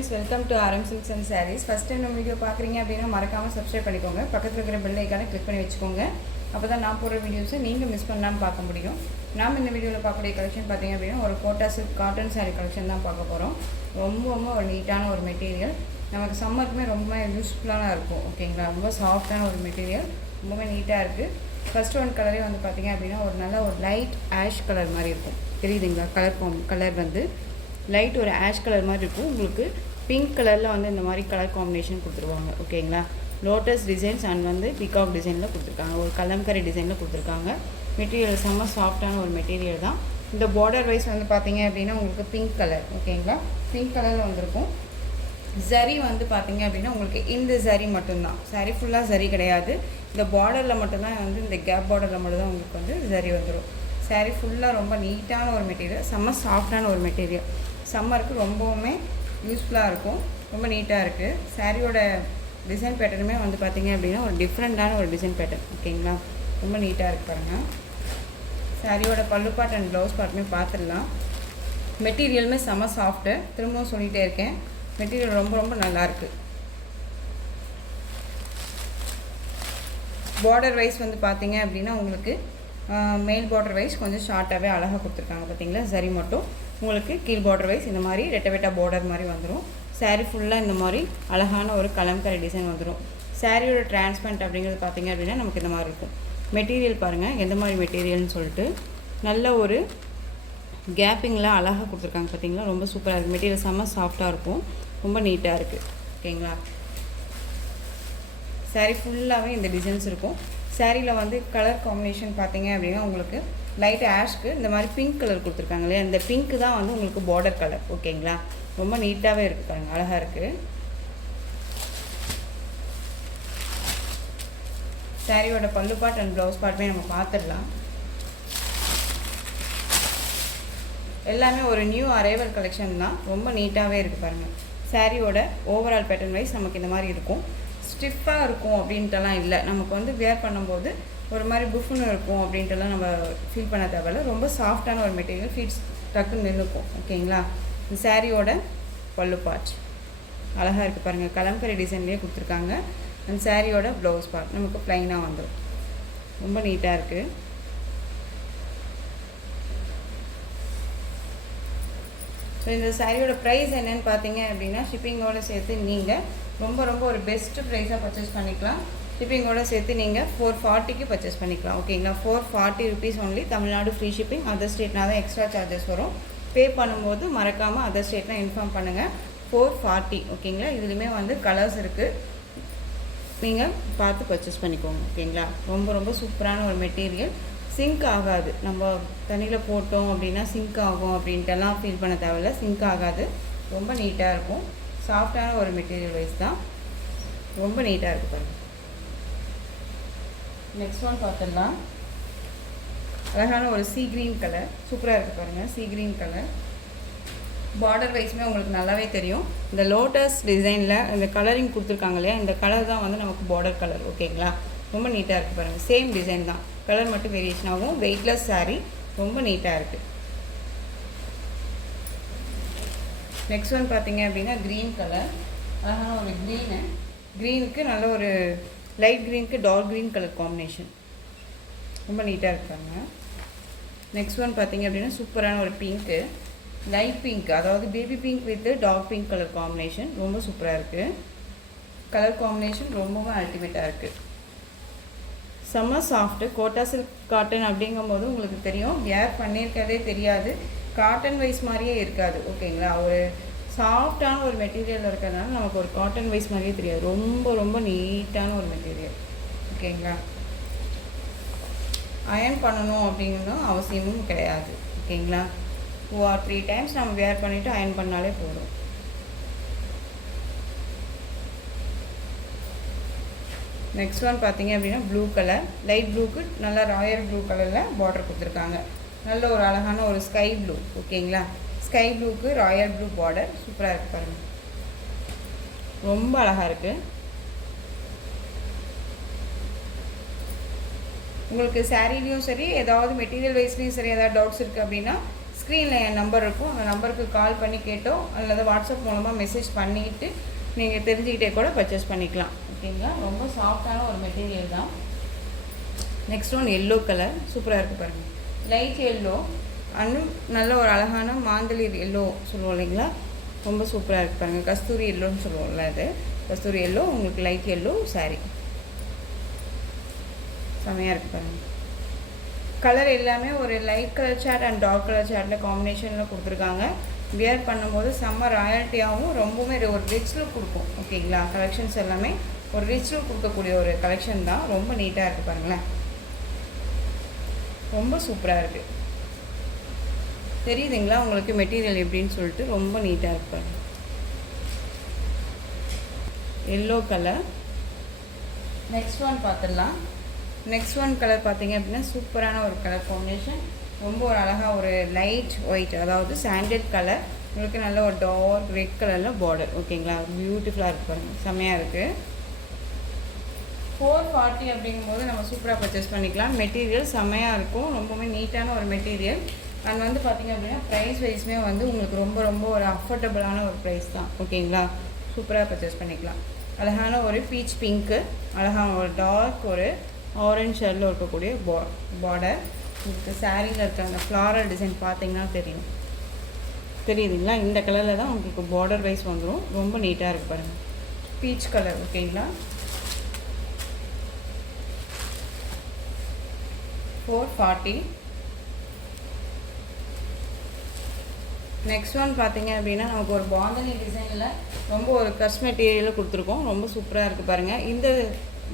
friends, welcome to RM Silks and Sarees. First time நம்ம video பார்க்குறீங்க அப்படின்னா மறக்காமல் சப்ஸ்கிரைப் பண்ணிக்கோங்க. பக்கத்தில் இருக்கிற பெல் ஐக்கானை கிளிக் பண்ணி வச்சுக்கோங்க. அப்போ தான் நான் போடுற வீடியோஸை நீங்கள் மிஸ் பண்ணாமல் பார்க்க முடியும். நாம் இந்த வீடியோவில் பார்க்கக்கூடிய கலெக்ஷன் பார்த்தீங்க அப்படின்னா ஒரு Kota silk cotton sari collection தான் பார்க்க போகிறோம். ரொம்ப ஒரு நீட்டான ஒரு மெட்டீரியல், நமக்கு சம்மருக்குமே ரொம்ப யூஸ்ஃபுல்லாக இருக்கும். ஓகேங்களா, ரொம்ப சாஃப்டான ஒரு மெட்டீரியல், ரொம்பவே நீட்டாக இருக்குது. ஃபஸ்ட் ஒன் கலரே வந்து பார்த்திங்க அப்படின்னா ஒரு நல்ல ஒரு லைட் ஆஷ் கலர் மாதிரி இருக்கும். தெரியுதுங்களா, கலர் வந்து லைட் ஒரு ஆஷ் கலர் மாதிரி இருக்கும். உங்களுக்கு பிங்க் கலரில் வந்து இந்த மாதிரி கலர் காம்பினேஷன் கொடுத்துருவாங்க. ஓகேங்களா, லோட்டஸ் டிசைன்ஸ் அண்ட் வந்து பிகாக் டிசைனில் கொடுத்துருக்காங்க, ஒரு கலம்கரி டிசைனில் கொடுத்துருக்காங்க. மெட்டீரியல் செம்ம சாஃப்டான ஒரு மெட்டீரியல் தான். இந்த பார்டர் வைஸ் வந்து பார்த்தீங்க அப்படின்னா உங்களுக்கு பிங்க் கலர், ஓகேங்களா, பிங்க் கலரில் வந்திருக்கும். ஜரி வந்து பார்த்தீங்க அப்படின்னா உங்களுக்கு இந்த ஜரி மட்டும்தான், சாரி ஃபுல்லாக ஜரி கிடையாது. இந்த பார்டரில் மட்டும்தான் வந்து இந்த கேப் பார்டரில் மட்டும்தான் உங்களுக்கு வந்து ஜரி வந்துடும். சாரி ஃபுல்லாக ரொம்ப நீட்டான ஒரு மெட்டீரியல், செம்ம சாஃப்டான ஒரு மெட்டீரியல், சம்மருக்கு ரொம்பவுமே யூஸ்ஃபுல்லாக இருக்கும். ரொம்ப நீட்டாக இருக்குது. சாரியோட டிசைன் பேட்டர்னுமே வந்து பார்த்திங்க அப்படின்னா ஒரு டிஃப்ரெண்ட்டான ஒரு டிசைன் பேட்டர்ன். ஓகேங்களா, ரொம்ப நீட்டாக இருக்கு பாருங்கள். சாரியோட பல்லு பார்ட் அண்ட் ப்ளவுஸ் பார்ட்டுமே பார்த்துடலாம். மெட்டீரியலுமே செம்ம சாஃப்ட்டு, திரும்பவும் சொல்லிகிட்டே இருக்கேன், மெட்டீரியல் ரொம்ப நல்லாயிருக்கு. பார்டர் வைஸ் வந்து பார்த்திங்க அப்படின்னா உங்களுக்கு மேல் பார்டர் வைஸ் கொஞ்சம் ஷார்ட்டாகவே அழகாக கொடுத்துருக்காங்க. பார்த்தீங்களா, சரி மட்டும் உங்களுக்கு கீழ் பார்டர் வைஸ் இந்த மாதிரி ரெட்டை பார்டர் மாதிரி வந்துடும். சாரீ ஃபுல்லாக இந்த மாதிரி அழகான ஒரு கலம்கரி டிசைன் வந்துடும். சாரியோட டிரான்ஸ்பரண்ட் அப்படிங்கிறது பார்த்திங்க அப்படின்னா நமக்கு இந்த மாதிரி இருக்கும். மெட்டீரியல் பாருங்கள் எந்த மாதிரி மெட்டீரியல்னு சொல்லிட்டு நல்ல ஒரு கேப்பிங்லாம் அழகாக கொடுத்துருக்காங்க. பார்த்தீங்களா, ரொம்ப சூப்பராக இருக்குது. மெட்டீரியல் செம்ம சாஃப்டாக இருக்கும், ரொம்ப நீட்டாக இருக்குது. ஓகேங்களா, சாரீ ஃபுல்லாகவே இந்த டிசைன்ஸ் இருக்கும். சாரியில் வந்து கலர் காம்பினேஷன் பார்த்தீங்க அப்படின்னா உங்களுக்கு லைட் ஆஷ்க்கு இந்த மாதிரி பிங்க் கலர் கொடுத்துருக்காங்க இல்லையா, இந்த பிங்க்கு தான் வந்து உங்களுக்கு பார்டர் கலர். ஓகேங்களா, ரொம்ப நீட்டாகவே இருக்குது பாருங்கள், அழகாக இருக்குது. சாரியோட பல்லு பார்ட் அண்ட் ப்ளவுஸ் பார்ட்டுமே நம்ம பார்த்துடலாம். எல்லாமே ஒரு நியூ அரைவல் கலெக்ஷன் தான், ரொம்ப நீட்டாகவே இருக்குது பாருங்கள். சாரியோட ஓவரால் பேட்டர்ன் வைஸ் நமக்கு இந்த மாதிரி இருக்கும். ஸ்டிஃபாக இருக்கும் அப்படின்ட்டுலாம் இல்லை, நமக்கு வந்து வேர் பண்ணும்போது ஒரு மாதிரி புஃப்னு இருக்கும் அப்படின்ட்டுலாம் நம்ம ஃபீல் பண்ண தேவையில்ல. ரொம்ப சாஃப்டான ஒரு மெட்டீரியல், ஃபீட்ஸ் டக்குன்னு நின்றுக்கும். ஓகேங்களா, இந்த சாரியோட பல்லு பார்ட் அழகாக இருக்குது பாருங்கள், கலம்கரி டிசைன்லேயே கொடுத்துருக்காங்க. அந்த சாரியோட ப்ளவுஸ் பார்ட் நமக்கு ப்ளைனாக வந்துடும், ரொம்ப நீட்டாக இருக்குது. ஸோ இந்த சாரியோட ப்ரைஸ் என்னென்னு பார்த்தீங்க அப்படின்னா ஷிப்பிங்கோடு சேர்த்து நீங்கள் ரொம்ப ஒரு பெஸ்ட்டு ப்ரைஸாக பர்ச்சேஸ் பண்ணிக்கலாம். ஷிப்பிங்கோடு சேர்த்து நீங்கள் 440க்கு பர்ச்சேஸ் பண்ணிக்கலாம். ஓகேங்களா, 440 rupees only. Tamil Nadu free shipping, other ஸ்டேட்னா தான் எக்ஸ்ட்ரா சார்ஜஸ் வரும். பே பண்ணும்போது மறக்காமல் அதர் ஸ்டேட்னால் இன்ஃபார்ம் பண்ணுங்கள். 440. ஓகேங்களா, இதுலேயுமே வந்து கலர்ஸ் இருக்குது, நீங்கள் பார்த்து பர்ச்சேஸ் பண்ணிக்கோங்க. ஓகேங்களா, ரொம்ப சூப்பரான ஒரு மெட்டீரியல், சிங்க் ஆகாது. நம்ம தண்ணியில் போட்டோம் அப்படின்னா சிங்க் ஆகும் அப்படின்ட்டுலாம் ஃபீல் பண்ண தேவையில்ல, சிங்க் ஆகாது. ரொம்ப நீட்டாக இருக்கும், சாஃப்டான ஒரு மெட்டீரியல் வைஸ் தான், ரொம்ப நீட்டாக இருக்குது பாருங்கள். நெக்ஸ்ட் ஒன் பார்த்துடலாம். அழகான ஒரு சீ க்ரீன் கலர், சூப்பராக இருக்குது பாருங்கள். சீ க்ரீன் கலர் பார்டர் வைஸுமே உங்களுக்கு நல்லாவே தெரியும். இந்த லோட்டஸ் டிசைனில் இந்த கலரிங் கொடுத்துருக்காங்க இல்லையா, இந்த கலர் தான் வந்து நமக்கு பார்டர் கலர். ஓகேங்களா, ரொம்ப நீட்டாக இருக்குது பாருங்கள். சேம் டிசைன் தான், கலர் மட்டும் வேரியேஷன் ஆகும். வெயிட்லெஸ் சாரீ, ரொம்ப நீட்டாக இருக்குது. நெக்ஸ்ட் ஒன் பார்த்தீங்க அப்படின்னா க்ரீன் கலர், அழகான ஒரு க்ரீனுக்கு நல்ல ஒரு லைட் க்ரீனுக்கு டார்க் க்ரீன் கலர் காம்பினேஷன், ரொம்ப நீட்டாக இருக்காங்க. நெக்ஸ்ட் ஒன் பார்த்தீங்க அப்படின்னா சூப்பரான ஒரு பிங்க்கு, லைட் பிங்க், அதாவது baby pink with dark pink colour combination, ரொம்ப சூப்பராக இருக்குது. கலர் காம்பினேஷன் ரொம்பவும் அல்டிமேட்டாக இருக்குது, செம்ம சாஃப்ட்டு. கோட்டா சில்க் காட்டன் அப்படிங்கும்போது உங்களுக்கு தெரியும், வேர் பண்ணியிருக்கதே தெரியாது, காட்டன் வைஸ் மாதிரியே இருக்காது. ஓகேங்களா, ஒரு சாஃப்டான ஒரு மெட்டீரியல் இருக்கிறதுனால நமக்கு ஒரு காட்டன் வைஸ் மாதிரியே தெரியாது, ரொம்ப நீட்டான ஒரு மெட்டீரியல். ஓகேங்களா, அயர்ன் பண்ணணும் அப்படிங்கிறதும் அவசியமும் கிடையாது. ஓகேங்களா, 2 or 3 டைம்ஸ் நம்ம வேர் பண்ணிவிட்டு அயர்ன் பண்ணாலே போதும். நெக்ஸ்ட் ஒன் பார்த்தீங்க அப்படின்னா ப்ளூ கலர், லைட் ப்ளூக்கு நல்லா ராயல் ப்ளூ கலரில் பார்டர் கொடுத்துருக்காங்க. நல்ல ஒரு அழகான ஒரு ஸ்கை ப்ளூ. ஓகேங்களா, ஸ்கை ப்ளூக்கு ராயல் ப்ளூ பார்டர், சூப்பராக இருக்குது பாருங்கள், ரொம்ப அழகாக இருக்குது. உங்களுக்கு சாரீலையும் சரி, ஏதாவது மெட்டீரியல் வைஸ்லேயும் சரி, ஏதாவது டவுட்ஸ் இருக்குது அப்படின்னா ஸ்க்ரீனில் என் நம்பர் இருக்கும், அந்த நம்பருக்கு கால் பண்ணி கேட்டோ அல்லது வாட்ஸ்அப் மூலமாக மெசேஜ் பண்ணிவிட்டு நீங்கள் தெரிஞ்சுக்கிட்டே கூட பர்ச்சேஸ் பண்ணிக்கலாம். ஓகேங்களா, ரொம்ப சாஃப்டான ஒரு மெட்டீரியல் தான். நெக்ஸ்ட் ஒன் எல்லோ கலர், சூப்பராக இருக்குது பாருங்கள். லைட் எல்லோ அன்னும் நல்ல ஒரு அழகான மாந்தளிர் எல்லோ சொல்லுவோம் இல்லைங்களா, ரொம்ப சூப்பராக இருக்குது பாருங்கள். கஸ்தூரி எல்லோன்னு சொல்லுவோம்ல, அது கஸ்தூரி எல்லோ. உங்களுக்கு லைட் எல்லோ சாரீ செமையாக இருக்குது பாருங்கள். கலர் எல்லாமே ஒரு light colour chart and dark colour சார்ட்டில் காம்பினேஷனில் கொடுத்துருக்காங்க. வியர் பண்ணும்போது செம்ம ராயல்ட்டியாகவும் ரொம்பவுமே ஒரு ரிச் லுக் கொடுக்கும். ஓகேங்களா, கலெக்ஷன்ஸ் எல்லாமே ஒரு ரிச் லுக் கொடுக்கக்கூடிய ஒரு கலெக்ஷன் தான். ரொம்ப நீட்டாக இருக்குது பாருங்களேன், ரொம்ப சூப்பராக இருக்குது. தெரியுதுங்களா உங்களுக்கு மெட்டீரியல் எப்படின்னு சொல்லிட்டு, ரொம்ப நீட்டாக இருக்குது பாருங்கள். Yellow colour. நெக்ஸ்ட் ஒன் பார்த்துடலாம். நெக்ஸ்ட் ஒன் கலர் பார்த்தீங்க அப்படின்னா சூப்பரான ஒரு கலர் காம்பினேஷன். ரொம்ப ஒரு அழகாக ஒரு லைட் ஒயிட், அதாவது சாண்டல் கலர். உங்களுக்கு நல்ல ஒரு டார்க் ரெட் கலரில் பார்டர். ஓகேங்களா, பியூட்டிஃபுல்லாக இருக்குது பாருங்கள், செம்மையாக இருக்குது. 440 அப்படிங்கும்போது நம்ம சூப்பராக பர்ச்சேஸ் பண்ணிக்கலாம். மெட்டீரியல் செம்மையாக இருக்கும், ரொம்பவுமே நீட்டான ஒரு மெட்டீரியல். அண்ட் வந்து பார்த்திங்க அப்படின்னா ப்ரைஸ் வைஸுமே வந்து உங்களுக்கு ரொம்ப ரொம்ப ஒரு அஃபோர்டபுளான ஒரு ப்ரைஸ் தான். ஓகேங்களா, சூப்பராக பர்ச்சேஸ் பண்ணிக்கலாம். அழகான ஒரு பீச் பிங்க்கு, அழகான ஒரு டார்க் ஒரு ஆரஞ்ச் ஷேடில் இருக்கக்கூடிய பார்டர். உங்களுக்கு சாரீயில் இருக்க அந்த ஃப்ளாரல் டிசைன் பார்த்தீங்கன்னா தெரியுதுங்களா, இந்த கலரில் தான் உங்களுக்கு பார்டர் வைஸ் வந்துடும். ரொம்ப நீட்டாக இருக்குது பாருங்கள், பீச் கலர். ஓகேங்களா, 440. நெக்ஸ்ட் ஒன் பார்த்தீங்க அப்படின்னா நமக்கு ஒரு பாந்தனி டிசைனில் ரொம்ப ஒரு கஸ்ட் மெட்டீரியலில் கொடுத்துருக்கோம். ரொம்ப சூப்பராக இருக்குது பாருங்கள். இந்த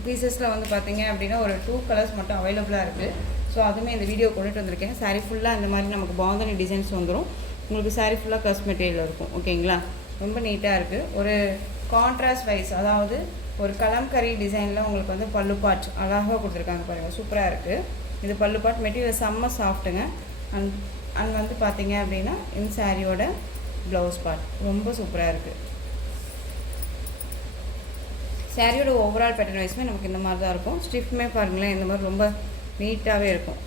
பீசஸில் வந்து பார்த்தீங்க அப்படின்னா ஒரு 2 கலர்ஸ் மட்டும் அவைலபிளாக இருக்குது. ஸோ அதுவுமே இந்த வீடியோ கொண்டுட்டு வந்திருக்கேன். சாரீ ஃபுல்லாக இந்த மாதிரி நமக்கு பாந்தனி டிசைன்ஸ் வந்துடும். உங்களுக்கு சாரீ ஃபுல்லாக கஸ்ட் மெட்டீரியல் இருக்கும். ஓகேங்களா, ரொம்ப நீட்டாக இருக்குது. ஒரு கான்ட்ராஸ்ட் வைஸ், அதாவது ஒரு கலம்கரி டிசைனில் உங்களுக்கு வந்து பல்லு பாட் அழகாக கொடுத்துருக்காங்க பாருங்கள், சூப்பராக இருக்குது. இது பல்லு பாட் மெட்டீரியல் செம்ம சாஃப்ட்டுங்க. அண்ட் வந்து பார்த்தீங்க அப்படின்னா இந்த சாரியோட ப்ளவுஸ் பார்ட் ரொம்ப சூப்பராக இருக்குது. சாரியோட ஓவரால் பேட்டர்ன் வைஸுமே நமக்கு இந்த மாதிரி தான் இருக்கும். ஸ்டிஃப்மே பாருங்களேன், இந்த மாதிரி ரொம்ப நீட்டாகவே இருக்கும்.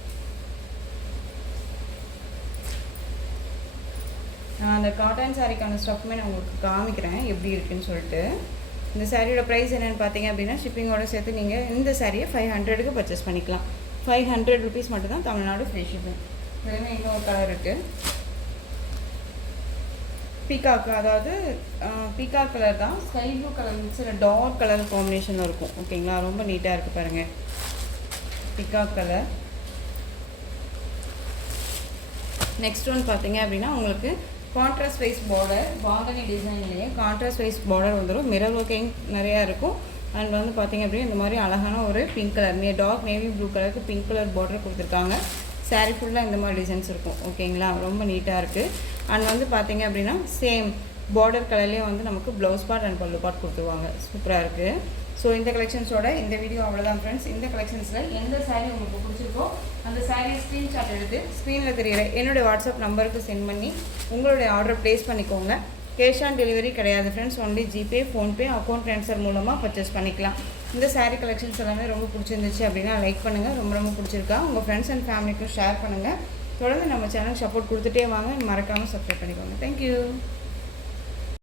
நான் அந்த காட்டன் சாரிக்கான ஸ்டஃப்மே நான் உங்களுக்கு காமிக்கிறேன் எப்படி இருக்குன்னு சொல்லிட்டு. இந்த சாரியோட ப்ரைஸ் என்னென்னு பார்த்தீங்க அப்படின்னா ஷிப்பிங்கோட சேர்த்து நீங்கள் இந்த சாரியை 500க்கு பர்ச்சேஸ் பண்ணிக்கலாம். 500 ருபீஸ் மட்டும்தான், தமிழ்நாடு ஃப்ரீ ஷிப்பிங். இதுலேயுமே இன்னொரு கலர் இருக்குது, பீகாக்கு, அதாவது பீகாக் கலர் தான், ஸ்கை ப்ளூ கலர் மிக்ஸில் டார்க் கலர் காம்பினேஷனில் இருக்கும். ஓகேங்களா, ரொம்ப நீட்டாக இருக்குது பாருங்கள், பீகாக் கலர். நெக்ஸ்ட் ஒன் பார்த்தீங்க அப்படின்னா உங்களுக்கு கான்ட்ராஸ்ட் வைஸ் பார்டர், பாந்தனி டிசைன்லேயே கான்ட்ராஸ்ட் வைஸ் பார்டர் வந்துடும். மிரர் ஒர்க்கிங் நிறையா இருக்கும். அண்ட் வந்து பார்த்திங்க அப்படின்னா இந்த மாதிரி அழகான ஒரு pink colour, dark navy blue கலருக்கு பிங்க் கலர் பார்டர் கொடுத்துருக்காங்க. சாரீ ஃபுல்லாக இந்த மாதிரி டிசைன்ஸ் இருக்கும். ஓகேங்களா, ரொம்ப நீட்டாக இருக்குது. அண்ட் வந்து பார்த்திங்க அப்படின்னா சேம் பார்டர் கலர்லேயே வந்து நமக்கு ப்ளவுஸ் பார்ட் அண்ட் பல்லு பார்ட் கொடுத்துருவாங்க. சூப்பராக இருக்குது. ஸோ இந்த கலெக்ஷன்ஸோட இந்த வீடியோ அவ்வளோதான் ஃப்ரெண்ட்ஸ். இந்த கலெக்ஷன்ஸில் எந்த சாரீ உங்களுக்கு பிடிச்சிருக்கோ அந்த சாரீ ஸ்க்ரீன்ஷாட் எடுத்து ஸ்க்ரீனில் தெரிகிற என்னுடைய வாட்ஸ்அப் நம்பருக்கு சென்ட் பண்ணி உங்களுடைய ஆர்டர் ப்ளேஸ் பண்ணிக்கோங்க. கேஷ் ஆன் டெலிவரி கிடையாது friends, only GPay, PhonePe, account transfer மூலமாக பர்ச்சேஸ் பண்ணிக்கலாம். இந்த சாரீ கலெக்ஷன்ஸ் எல்லாமே ரொம்ப பிடிச்சிருந்துச்சு அப்படின்னா லைக் பண்ணுங்கள். ரொம்ப ரொம்ப பிடிச்சிருக்கா உங்கள் ஃப்ரெண்ட்ஸ் அண்ட் ஃபேமிலிக்கும் ஷேர் பண்ணுங்கள். தொடர்ந்து நம்ம சேனலுக்கு சப்போர்ட் கொடுத்துட்டே வாங்க. மறக்காமல் சப்ஸ்கிரைப் பண்ணிக்கோங்க. தேங்க்யூ.